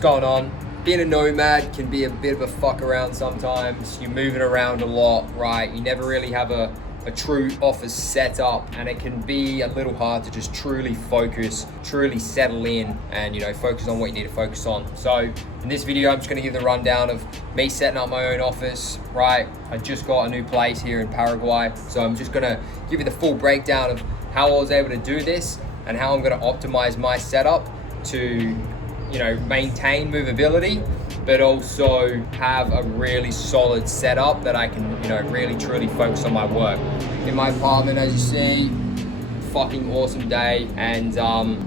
going on? Being a nomad can be a bit of a fuck around sometimes. You're moving around a lot, right? You never really have a true office setup, and it can be a little hard to just truly focus, truly settle in, and focus on what you need to focus on. So in this video, I'm just gonna give the rundown of me setting up my own office, right? I just got a new place here in Paraguay, so I'm just gonna give you the full breakdown of how I was able to do this and how I'm gonna optimize my setup to maintain movability, but also have a really solid setup that I can, really truly focus on my work. In my apartment, as you see, fucking awesome day, and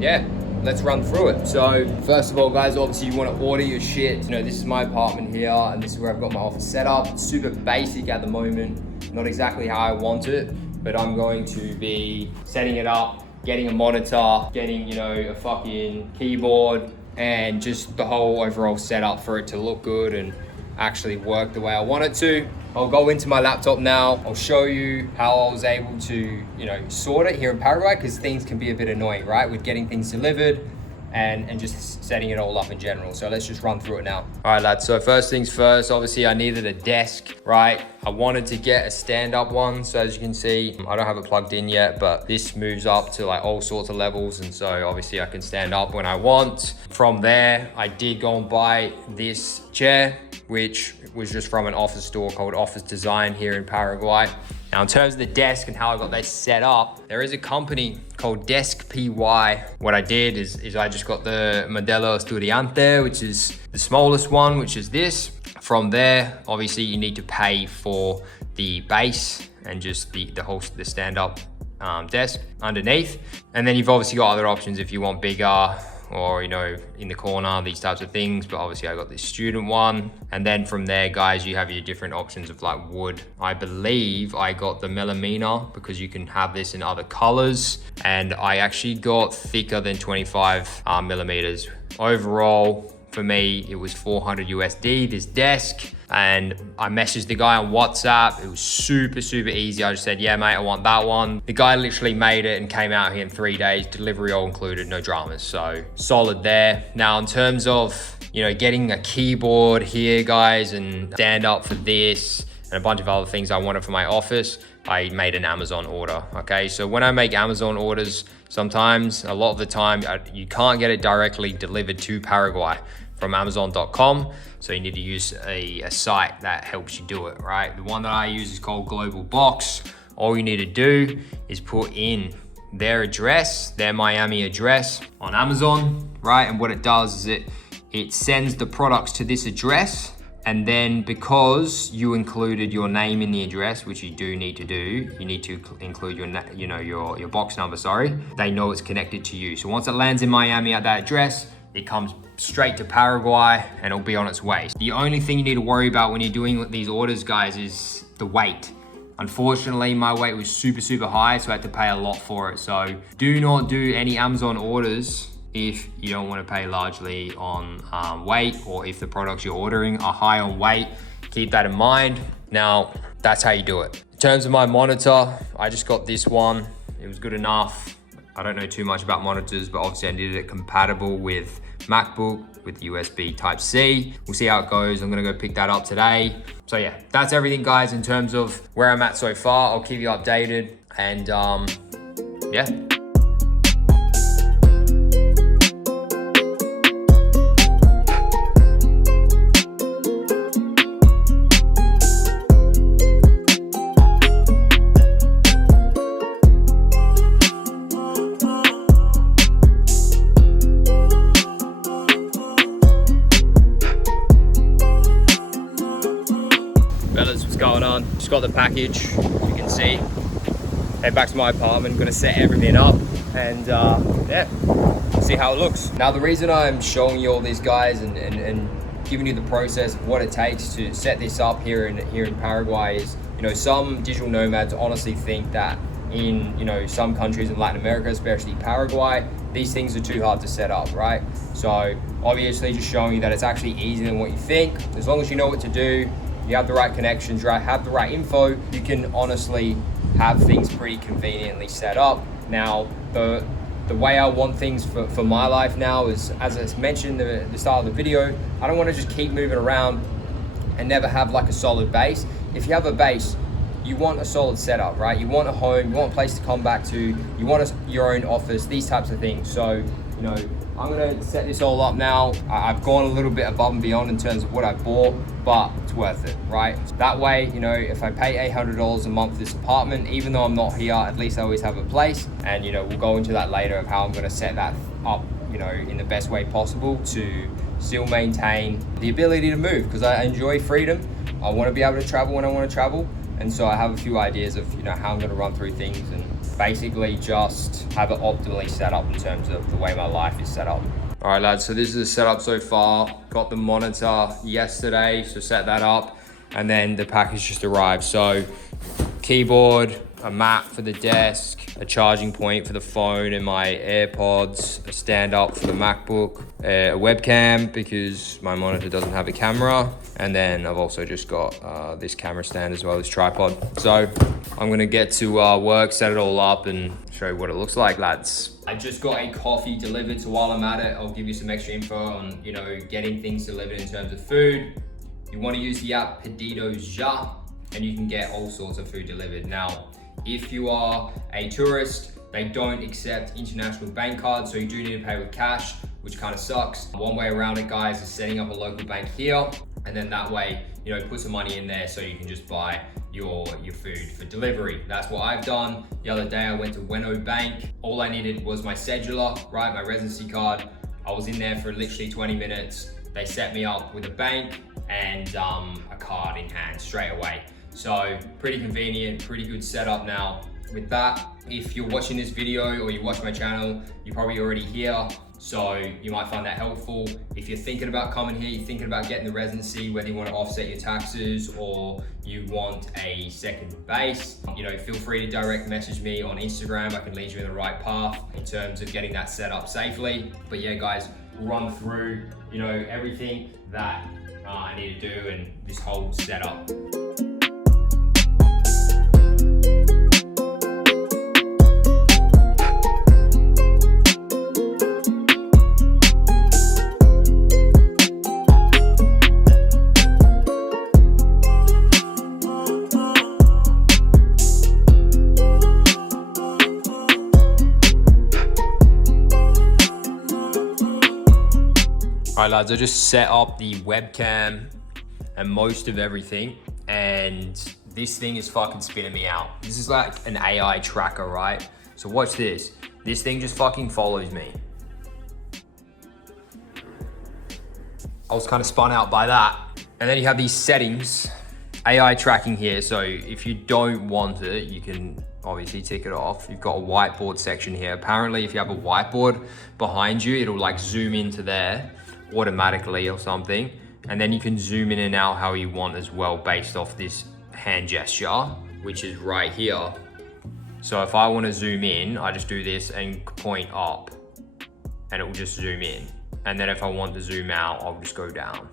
yeah, let's run through it. So first of all, guys, obviously you want to order your shit. This is my apartment here, and this is where I've got my office set up. It's super basic at the moment, not exactly how I want it, but I'm going to be setting it up, getting a monitor, getting, a fucking keyboard, and just the whole overall setup for it to look good and actually work the way I want it to. I'll go into my laptop now. I'll show you how I was able to, sort it here in Paraguay, because things can be a bit annoying, right? With getting things delivered and just setting it all up in general. So let's just run through it now. All right, lads, so first things first, obviously I needed a desk, right? I wanted to get a stand-up one. So as you can see, I don't have it plugged in yet, but this moves up to like all sorts of levels. And so obviously I can stand up when I want. From there, I did go and buy this chair, which was just from an office store called Office Design here in Paraguay. Now, in terms of the desk and how I got this set up, there is a company called Desk PY. What I did is I just got the Modelo Estudiante, which is the smallest one, which is this. From there, obviously you need to pay for the base and just the stand-up desk underneath. And then you've obviously got other options if you want bigger, or in the corner, these types of things. But obviously I got this student one. And then from there, guys, you have your different options of like wood. I believe I got the melamina because you can have this in other colors. And I actually got thicker than 25 millimeters. Overall, for me, it was 400 USD, this desk. And I messaged the guy on WhatsApp. It was super, super easy. I just said, yeah, mate, I want that one. The guy literally made it and came out here in 3 days, delivery all included, no dramas. So solid there. Now, in terms of, getting a keyboard here, guys, and stand up for this and a bunch of other things I wanted for my office, I made an Amazon order, okay? So when I make Amazon orders, sometimes, a lot of the time, you can't get it directly delivered to Paraguay from Amazon.com. So you need to use a site that helps you do it, right? The one that I use is called Global Box. All you need to do is put in their address, their Miami address on Amazon, right? And what it does is it sends the products to this address. And then because you included your name in the address, which you do need to do, you need to include your box number, sorry. They know it's connected to you. So once it lands in Miami at that address, it comes straight to Paraguay and it'll be on its way. The only thing you need to worry about when you're doing these orders, guys, is the weight. Unfortunately, my weight was super, super high, so I had to pay a lot for it. So do not do any Amazon orders if you don't want to pay largely on weight, or if the products you're ordering are high on weight. Keep that in mind. Now, that's how you do it. In terms of my monitor, I just got this one. It was good enough. I don't know too much about monitors, but obviously I needed it compatible with MacBook with USB Type-C. We'll see how it goes. I'm gonna go pick that up today. So yeah, that's everything, guys, in terms of where I'm at so far. I'll keep you updated, and yeah. Fellas, what's going on? Just got the package, you can see. Head back to my apartment, gonna set everything up, and yeah, see how it looks. Now, the reason I'm showing you all these, guys, and giving you the process of what it takes to set this up here in Paraguay is, some digital nomads honestly think that in some countries in Latin America, especially Paraguay, these things are too hard to set up, right? So obviously just showing you that it's actually easier than what you think. As long as you know what to do, you have the right connections, right? Have the right info, you can honestly have things pretty conveniently set up. Now, the the way I want things for my life now is, as I mentioned at the start of the video, I don't want to just keep moving around and never have like a solid base. If you have a base, you want a solid setup, right? You want a home, you want a place to come back to, you want your own office, these types of things. So, you know, I'm gonna set this all up now. I've gone a little bit above and beyond in terms of what I bought, but it's worth it, right? That way, you know, if I pay $800 a month for this apartment, even though I'm not here, at least I always have a place. And, you know, we'll go into that later of how I'm gonna set that up, you know, in the best way possible to still maintain the ability to move, because I enjoy freedom. I wanna be able to travel when I wanna travel. And so I have a few ideas of, you know, how I'm gonna run through things and basically just have it optimally set up in terms of the way my life is set up. All right, lads, so this is the setup so far. Got the monitor yesterday, so set that up. And then the package just arrived. So keyboard, a mat for the desk, a charging point for the phone and my AirPods, a stand up for the MacBook, a webcam because my monitor doesn't have a camera. And then I've also just got this camera stand as well as tripod. So I'm gonna get to work, set it all up and show you what it looks like, lads. I just got a coffee delivered, so while I'm at it, I'll give you some extra info on, you know, getting things delivered in terms of food. You wanna use the app Pedido Ya, and you can get all sorts of food delivered. Now, if you are a tourist, they don't accept international bank cards, so you do need to pay with cash, which kind of sucks. One way around it, guys, is setting up a local bank here, and then that way, you know, put some money in there so you can just buy your food for delivery. That's what I've done. The other day I went to Weno Bank. All I needed was my cedula, right, my residency card. I was in there for literally 20 minutes. They set me up with a bank and a card in hand straight away. So pretty convenient, pretty good setup now. With that, if you're watching this video or you watch my channel, you're probably already here, so you might find that helpful. If you're thinking about coming here, you're thinking about getting the residency, whether you want to offset your taxes or you want a second base, you know, feel free to direct message me on Instagram. I can lead you in the right path in terms of getting that set up safely. But yeah, guys, we'll run through, you know, everything that I need to do and this whole setup. All right, lads, I just set up the webcam and most of everything, and this thing is fucking spinning me out. This is like an AI tracker, right? So watch this. This thing just fucking follows me. I was kind of spun out by that. And then you have these settings, AI tracking here. So if you don't want it, you can obviously tick it off. You've got a whiteboard section here. Apparently, if you have a whiteboard behind you, it'll like zoom into there automatically or something, and then you can zoom in and out how you want as well based off this hand gesture, which is right here. So if I want to zoom in, I just do this and point up and it will just zoom in, and then if I want to zoom out, I'll just go down.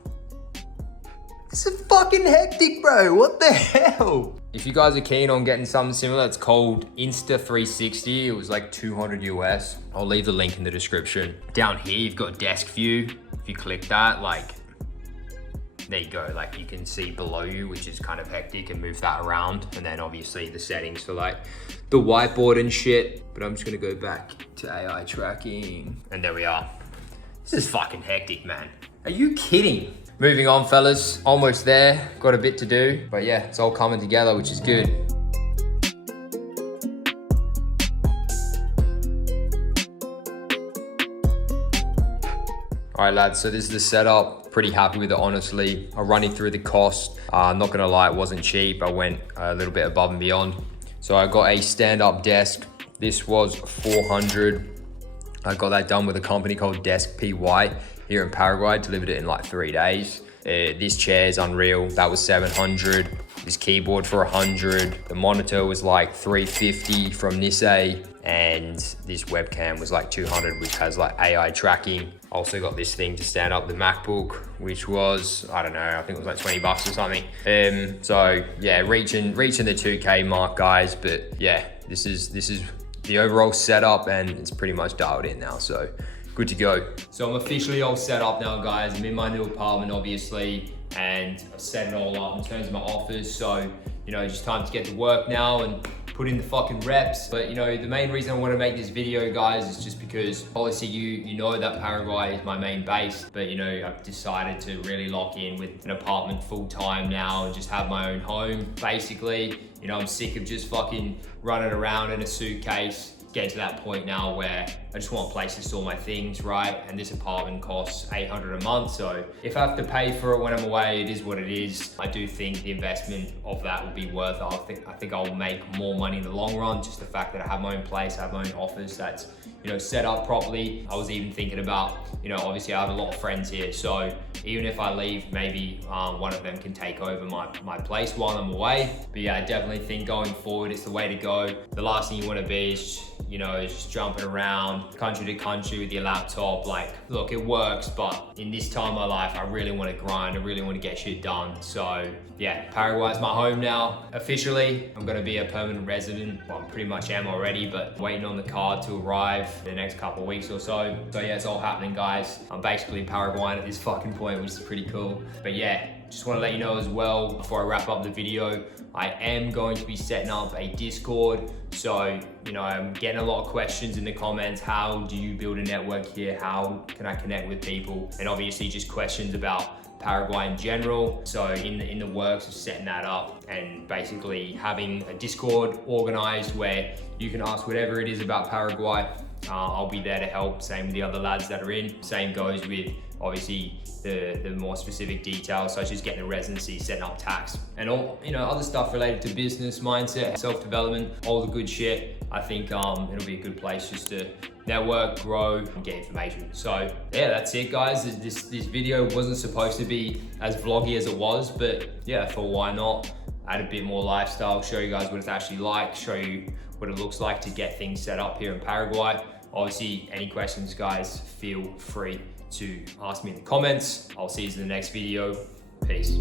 This is fucking hectic, bro. What the hell? If you guys are keen on getting something similar, it's called Insta360. It was like 200 US. I'll leave the link in the description. Down here, you've got desk view. If you click that, like, there you go. Like you can see below you, which is kind of hectic, and move that around. And then obviously the settings for like the whiteboard and shit. But I'm just gonna go back to AI tracking. And there we are. This is fucking hectic, man. Are you kidding? Moving on, fellas, almost there. Got a bit to do, but yeah, it's all coming together, which is good. All right, lads, so this is the setup. Pretty happy with it, honestly. I'll run you through the cost. I'm not gonna lie, it wasn't cheap. I went a little bit above and beyond. So I got a stand-up desk. This was 400. I got that done with a company called Desk PY here in Paraguay. Delivered it in like 3 days. This chair is unreal. That was 700. This keyboard for 100. The monitor was like 350 from Nisei. And this webcam was like 200, which has like AI tracking. Also got this thing to stand up the MacBook, which was, I don't know, I think it was like 20 bucks or something. So yeah, reaching the 2K mark, guys. But yeah, this is the overall setup, and it's pretty much dialed in now. So good to go. So I'm officially all set up now, guys. I'm in my new apartment, obviously, and I've set it all up in terms of my office. So, you know, it's just time to get to work now and put in the fucking reps. But you know, the main reason I want to make this video, guys, is just because obviously you know that Paraguay is my main base, but you know, I've decided to really lock in with an apartment full time now and just have my own home. Basically, you know, I'm sick of just fucking running around in a suitcase. Getting to that point now where I just want a place to store my things, right? And this apartment costs $800 a month. So if I have to pay for it when I'm away, it is what it is. I do think the investment of that will be worth it. I think I'll make more money in the long run. Just the fact that I have my own place, I have my own office that's, you know, set up properly. I was even thinking about, you know, obviously I have a lot of friends here. So even if I leave, maybe one of them can take over my place while I'm away. But yeah, I definitely think going forward, it's the way to go. The last thing you want to be is, you know, is just jumping around country to country with your laptop. Like, look, it works, but in this time of my life, I really want to grind. I really want to get shit done. So yeah, Paraguay is my home now. Officially, I'm going to be a permanent resident. Well, I pretty much am already, but waiting on the card to arrive in the next couple of weeks or so. So yeah, it's all happening, guys. I'm basically Paraguayan at this fucking point, which is pretty cool. But yeah, just want to let you know as well, before I wrap up the video, I am going to be setting up a Discord. So, you know, I'm getting a lot of questions in the comments. How do you build a network here? How can I connect with people? And obviously just questions about Paraguay in general. So in the works of setting that up and basically having a Discord organized where you can ask whatever it is about Paraguay. I'll be there to help. Same with the other lads that are in. Same goes with obviously the more specific details, such as getting a residency, setting up tax, and all, you know, other stuff related to business, mindset, self-development, all the good shit. I think it'll be a good place just to network, grow, and get information. So yeah, that's it, guys. This video wasn't supposed to be as vloggy as it was, but yeah, I thought why not add a bit more lifestyle, show you guys what it's actually like, show you what it looks like to get things set up here in Paraguay. Obviously, any questions, guys, feel free to ask me in the comments. I'll see you in the next video. Peace.